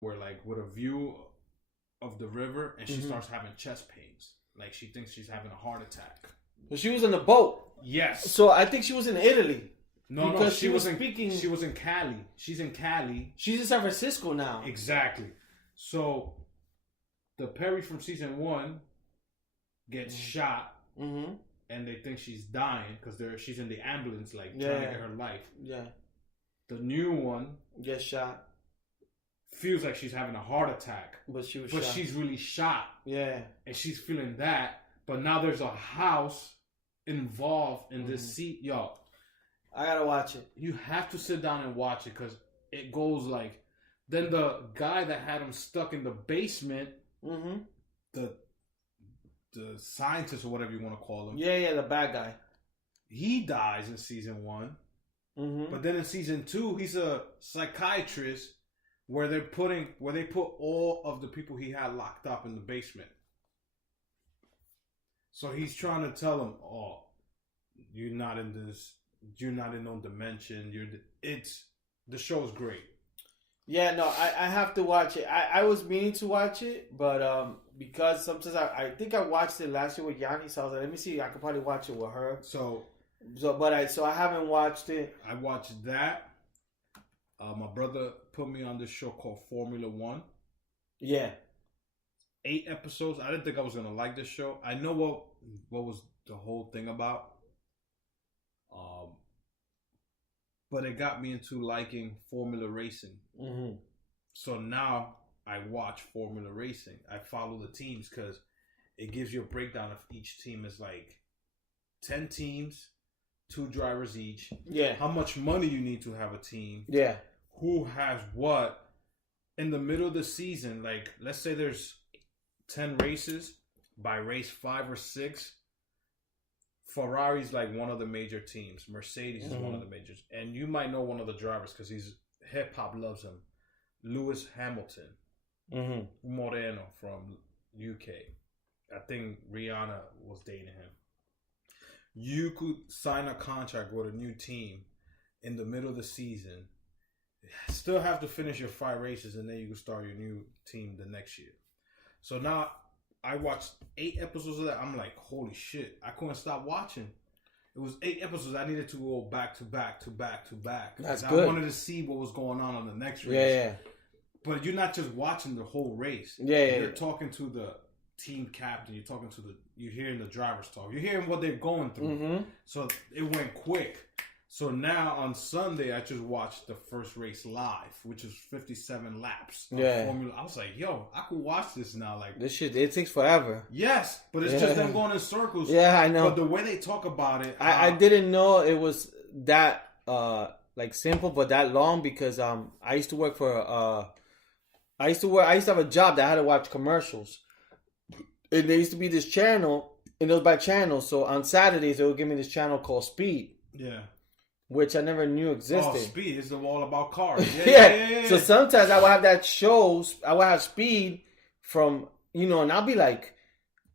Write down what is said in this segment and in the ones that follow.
where like with a view of the river, and she Mm-hmm. starts having chest pains. Like she thinks she's having a heart attack. But she was in the boat. Yes. So I think she was in Italy. No, because she was speaking. She was in Cali. She's in Cali. She's in San Francisco now. Exactly. So the Perry from season 1 gets shot, Mm-hmm. and they think she's dying because she's in the ambulance, like Yeah. trying to get her life. Yeah. The new one Gets shot. feels like she's having a heart attack, But she was but shot. she's really shot, Yeah. and she's feeling that. But now there's a house involved in this scene. Yo, I gotta watch it. you have to sit down and watch it because it goes like. Then the guy that had him stuck in the basement, Mm-hmm. the scientist or whatever you want to call him, Yeah, the bad guy. he dies in season 1. Mm-hmm. But then in season 2, he's a psychiatrist where they put all of the people he had locked up in the basement. So he's trying to tell them, "Oh, you're not in no dimension. The show's great." Yeah, no, I have to watch it. I was meaning to watch it, but because sometimes I think I watched it last year with Yanni, so I was like, let me see, I could probably watch it with her. So I haven't watched it. I watched that. My brother put me on this show called Formula One. Yeah. 8 episodes. I didn't think I was gonna like this show. I know what was the whole thing about. But it got me into liking Formula Racing. Mm-hmm. So now I watch Formula Racing. I follow the teams because it gives you a breakdown of each team. Is like 10 teams, 2 drivers each. Yeah. How much money you need to have a team. Yeah. Who has what. In the middle of the season, like let's say there's 10 races. By race 5 or 6, Ferrari's like one of the major teams. Mercedes is one of the majors. And you might know one of the drivers because hip hop loves him. Lewis Hamilton. Moreno from UK. I think Rihanna was dating him. You could sign a contract with a new team in the middle of the season. Still have to finish your 5 races, and then you can start your new team the next year. So now I watched 8 episodes of that. I'm like, holy shit. I couldn't stop watching. It was 8 episodes. I needed to go back to back to back to back. That's and good. I wanted to see what was going on the next race. Yeah. But you're not just watching the whole race. Yeah. You're talking to the team captain. You're hearing the drivers talk. You're hearing what they're going through. So it went quick. So now on Sunday, I just watched the first race live, which is 57 laps. Formula. I was like, yo, I could watch this now. Like this shit, it takes forever. Yes, but it's just them going in circles. Yeah, I know. But the way they talk about it, I didn't know it was that like simple, but that long because I used to work for I used to have a job that I had to watch commercials, and there used to be this channel, and it was by channel. So on Saturdays, they would give me this channel called Speed. Yeah. Which I never knew existed. Oh, Speed is all about cars. Yeah. So sometimes I would have that shows. I would have Speed from, and I'll be like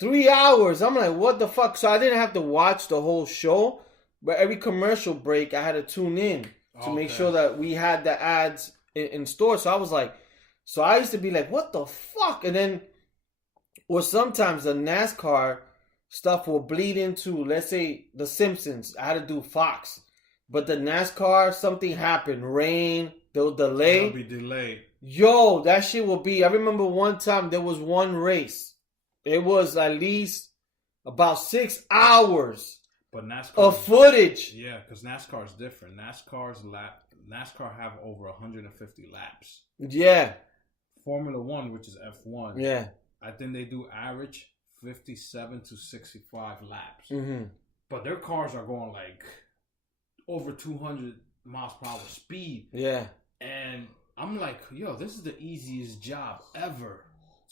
3 hours. I'm like, what the fuck? So I didn't have to watch the whole show, but every commercial break I had to tune in to make sure that we had the ads in store. So I was like, so I used to be like, what the fuck? And then, or sometimes the NASCAR stuff will bleed into, let's say, The Simpsons. I had to do Fox. But the NASCAR, something happened. Rain, they'll delay. It'll be delayed. Yo, that shit will be... I remember one time there was one race. It was at least about 6 hours but NASCAR of footage. Yeah, because NASCAR is different. NASCAR have over 150 laps. Yeah. Formula One, which is F1. Yeah. I think they do average 57 to 65 laps. Mm-hmm. But their cars are going like... over 200 miles per hour speed. Yeah. And I'm like, yo, this is the easiest job ever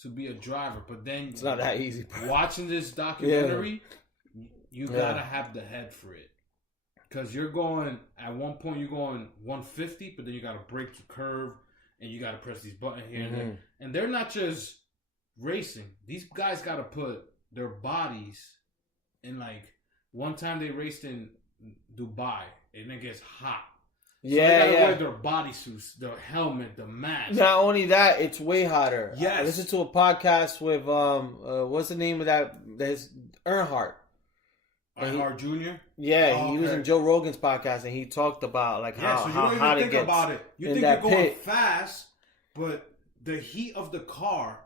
to be a driver. But then it's not that easy, bro. Watching this documentary, you gotta have the head for it. Because you're going, at one point you're going 150, but then you gotta brake the curve and you gotta press these buttons here and there. And they're not just racing. These guys gotta put their bodies in, like, one time they raced in Dubai and it gets hot. Yeah, they gotta yeah. wear their bodysuits, their helmet, the mask. Not only that, it's way hotter. Yes. I listened to a podcast with what's the name of that? There's Earnhardt. Earnhardt Jr. Yeah, he was in Joe Rogan's podcast and he talked about like how hot it gets. About it. You think you're going fast, but the heat of the car,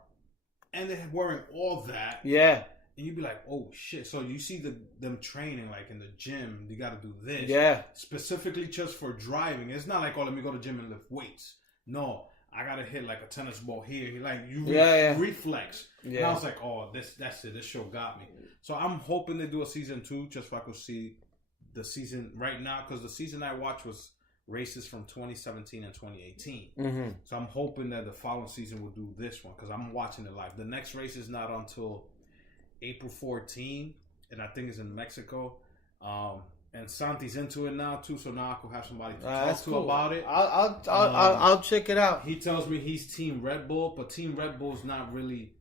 and they're wearing all that. Yeah. And you'd be like, oh shit. So you see them training like in the gym, you gotta do this. Yeah. Specifically just for driving. It's not like, oh, let me go to the gym and lift weights. No. I gotta hit like a tennis ball here. Like you reflex. Yeah. And I was like, oh, that's it. This show got me. So I'm hoping they do a season 2 just so I could see the season right now, because the season I watched was races from 2017 and 2018. Mm-hmm. So I'm hoping that the following season will do this one, because I'm watching it live. The next race is not until April 14, and I think it's in Mexico. And Santi's into it now too, so now I could have somebody to talk to about it. I'll check it out. He tells me he's Team Red Bull, but Team Red Bull's not really.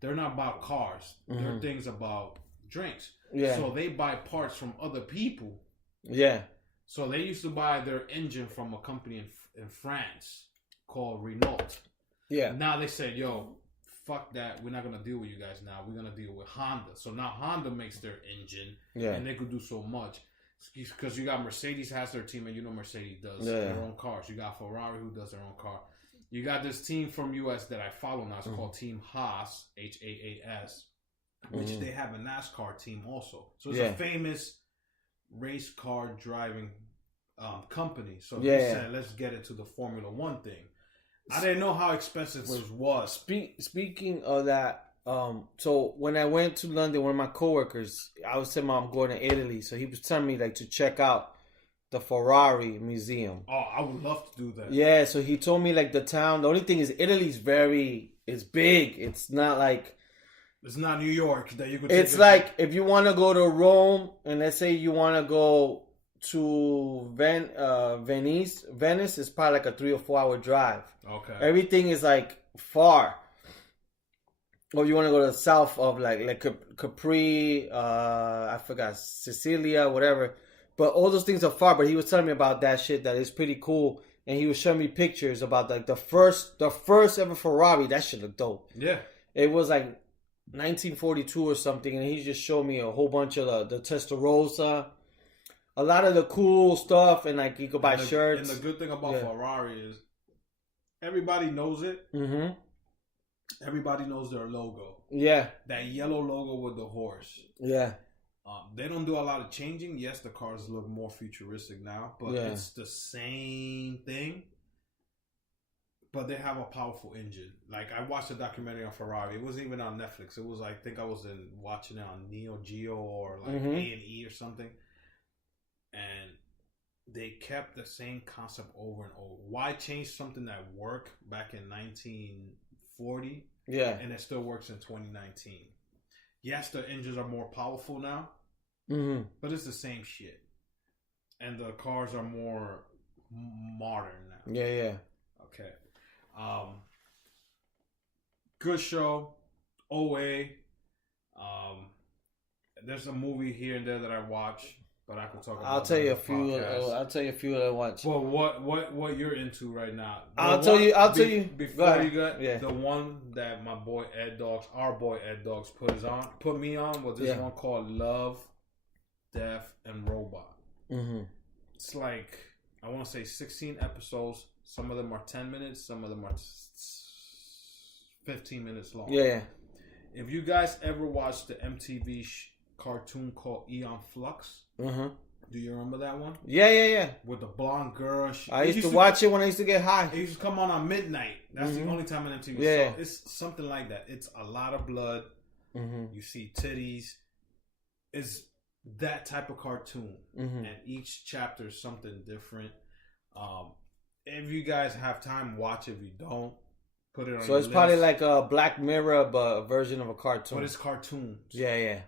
They're not about cars. Mm-hmm. They're things about drinks. Yeah. So they buy parts from other people. Yeah. So they used to buy their engine from a company in France called Renault. Yeah. Now they said, yo, fuck that. We're not going to deal with you guys now. We're going to deal with Honda. So now Honda makes their engine. Yeah. And they could do so much. Because you got Mercedes has their team, and you know Mercedes does their own cars. You got Ferrari who does their own car. You got this team from US that I follow now. It's called Team Haas, Haas, which they have a NASCAR team also. So it's a famous race car driving company. So he said, let's get into the Formula One thing. I didn't know how expensive it was. Speaking of that, so when I went to London, one of my coworkers, I was telling him I'm going to Italy. So he was telling me like to check out the Ferrari museum. Oh, I would love to do that. Yeah, so he told me like the town. The only thing is Italy's it's big. It's not like it's not New York that you could. It's like if you want to go to Rome, and let's say you want to go to Venice is probably like a 3 or 4 hour drive. Okay. Everything is like far. Or you want to go to the south of like Capri, I forgot, Sicilia, whatever. But all those things are far. But he was telling me about that shit that is pretty cool, and he was showing me pictures about like the first ever Ferrari. That shit looked dope. Yeah, it was like 1942 or something, and he just showed me a whole bunch of the Testarossa, a lot of the cool stuff, and like you could buy shirts. And the good thing about Ferrari is everybody knows it. Mm-hmm. Everybody knows their logo. Yeah, that yellow logo with the horse. Yeah. They don't do a lot of changing. Yes, the cars look more futuristic now, but it's the same thing. But they have a powerful engine. Like, I watched a documentary on Ferrari. It wasn't even on Netflix. It was like, I think I was watching it on Neo Geo or like A&E or something. And they kept the same concept over and over. Why change something that worked back in 1940? Yeah. And it still works in 2019. Yes, the engines are more powerful now, but it's the same shit. And the cars are more modern now. Yeah, yeah. Okay. Good show. OA. There's a movie here and there that I watch, but I can talk about. I'll tell you a few that I watch. Well, what you're into right now? I'll tell you. Before you got the one that my boy our boy Ed Dogs put me on was this one called Love, Death, and Robot. Mm-hmm. It's like, I want to say 16 episodes. Some of them are 10 minutes. Some of them are 15 minutes long. Yeah. If you guys ever watched the MTV cartoon called Eon Flux, do you remember that one? Yeah. With the blonde girl. I used to watch it when I used to get high. It used to come on midnight. That's the only time on MTV. Yeah. So it's something like that. It's a lot of blood. You see titties. It's that type of cartoon. And each chapter is something different. If you guys have time, watch it. If you don't, put it on So it's list. Probably like a Black Mirror, but a version of a cartoon. But it's cartoons. Yeah.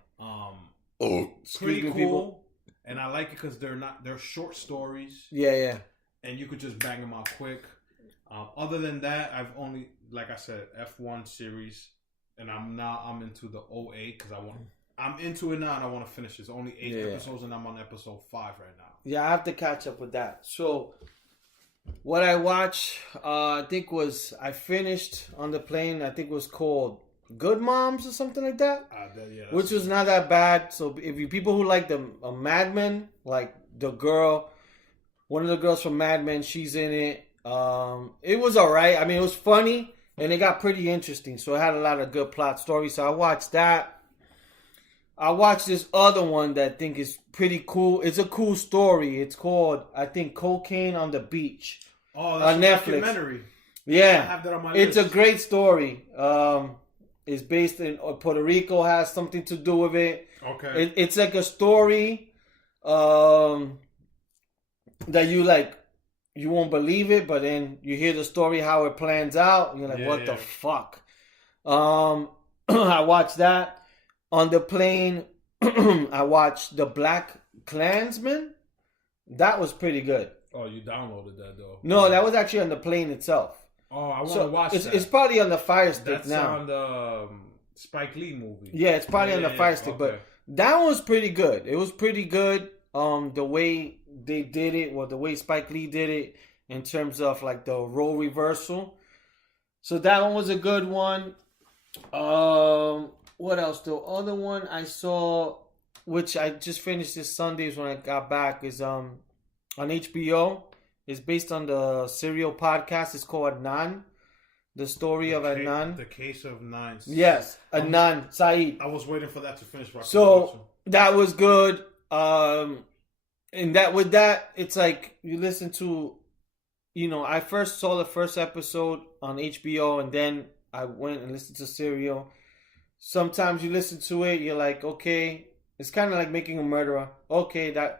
Pretty cool. People. And I like it because they're short stories. Yeah. And you could just bang them out quick. Other than that, I've only, like I said, F1 series, and I'm into the OA because I'm into it now and I want to finish. It's only 8 episodes and I'm on episode 5 right now. Yeah, I have to catch up with that. So, what I watched, I think I finished on the plane. I think it was called Good Moms or something like that, which was not that bad. So, if you people who like the Mad Men, like one of the girls from Mad Men, she's in it. It was alright. I mean, it was funny and it got pretty interesting. So, it had a lot of good plot stories. So, I watched that. I watched this other one that I think is pretty cool. It's a cool story. It's called, I think, Cocaine on the Beach. Oh, that's on a Netflix. documentary. Yeah. I have that on my list. list. It's a great story. It's based in Puerto Rico, has something to do with it. Okay. It's like a story that you won't believe it, but then you hear the story, how it plans out. You're like, what the fuck? I watched that. On the plane, I watched The Black Klansman. That was pretty good. Oh, you downloaded that though? No, that was actually on the plane itself. Oh, I want to watch that. It's probably on the Fire Stick That's now. on the Spike Lee movie. Yeah, it's probably on the Fire Stick, but that one was pretty good. It was pretty good. The way they did it, the way Spike Lee did it, in terms of like the role reversal. So that one was a good one. What else? The other one I saw, which I just finished this Sundays when I got back, is on HBO. It's based on the Serial podcast. It's called Adnan. The story of Adnan. The case of Nine. Yes, Adnan Saeed. I was waiting for that to finish. So that was good. And with that, it's like you listen to, I first saw the first episode on HBO, and then I went and listened to Serial. Sometimes you listen to it, you're like, okay, it's kind of like Making a Murderer. Okay, the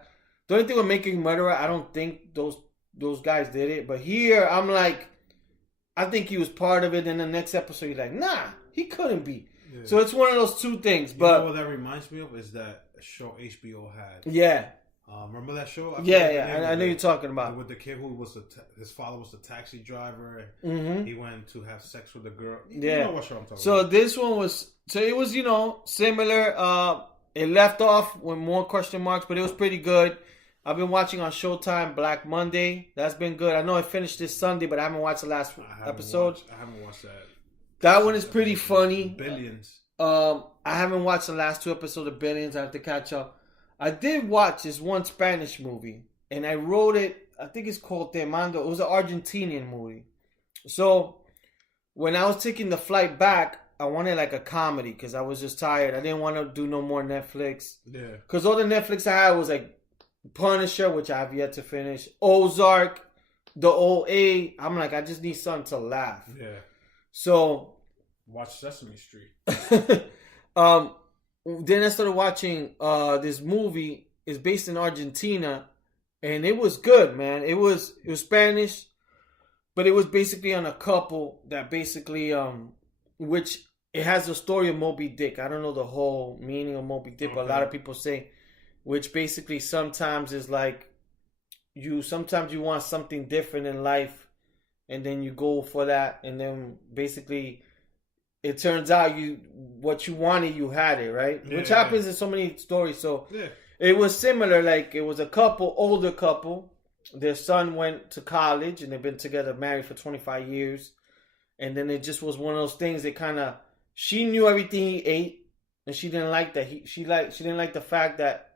only thing with Making a Murderer, I don't think those guys did it. But here, I'm like, I think he was part of it. And the next episode, you're like, nah, he couldn't be. Yeah. So it's one of those two things. But what that reminds me of is that show HBO had. Yeah. Remember that show? I know you're talking about. With the kid who was his father was the taxi driver. And he went to have sex with the girl. Yeah. You know what show I'm talking about. So this one was, it was, similar. It left off with more question marks, but it was pretty good. I've been watching on Showtime Black Monday. That's been good. I know I finished this Sunday, but I haven't watched the last episode. I haven't watched that. That one is pretty funny. Billions. I haven't watched the last 2 episodes of Billions. I have to catch up. I did watch this one Spanish movie, and I wrote it. I think it's called Te Mando. It was an Argentinian movie. So when I was taking the flight back, I wanted like a comedy because I was just tired. I didn't want to do no more Netflix. Yeah. Because all the Netflix I had was like Punisher, which I have yet to finish, Ozark, the OA. I'm like, I just need something to laugh. Yeah. So watch Sesame Street. Then I started watching this movie. It's based in Argentina, and it was good, man. It was Spanish, but it was basically on a couple that basically which it has the story of Moby Dick. I don't know the whole meaning of Moby Dick, but a lot of people say, which basically sometimes is like sometimes you want something different in life, and then you go for that, and then basically it turns out what you wanted, you had it, right? Yeah, which happens in so many stories. So it was similar. Like it was a older couple. Their son went to college, and they've been together, married for 25 years. And then it just was one of those things that she knew everything he ate, and she didn't like that. She didn't like the fact that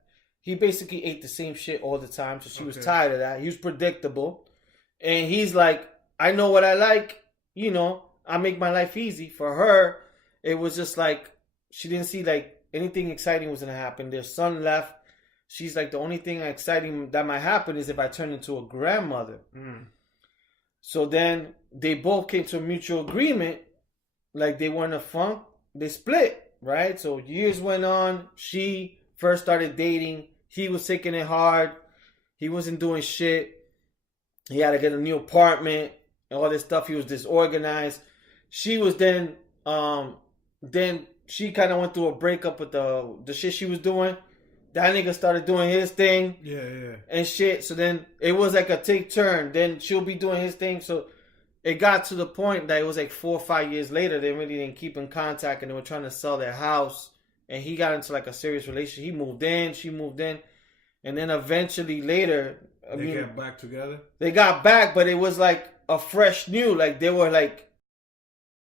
he basically ate the same shit all the time. So she was tired of that. He was predictable. And he's like, I know what I like, I make my life easy. For her, it was just like, she didn't see like anything exciting was going to happen. Their son left. She's like, the only thing exciting that might happen is if I turn into a grandmother. So then they both came to a mutual agreement. Like they were in a funk. They split, right? So years went on. She first started dating. He was taking it hard. He wasn't doing shit. He had to get a new apartment and all this stuff. He was disorganized. She was then she kind of went through a breakup with the shit she was doing. That nigga started doing his thing. Yeah. And shit. So then it was like a take turn. Then she'll be doing his thing. So it got to the point that it was like 4 or 5 years later. They really didn't keep in contact, and they were trying to sell their house. And he got into like a serious relationship. He moved in. She moved in. and then eventually later, They get back together. they got back, but it was like a fresh new. Like they were like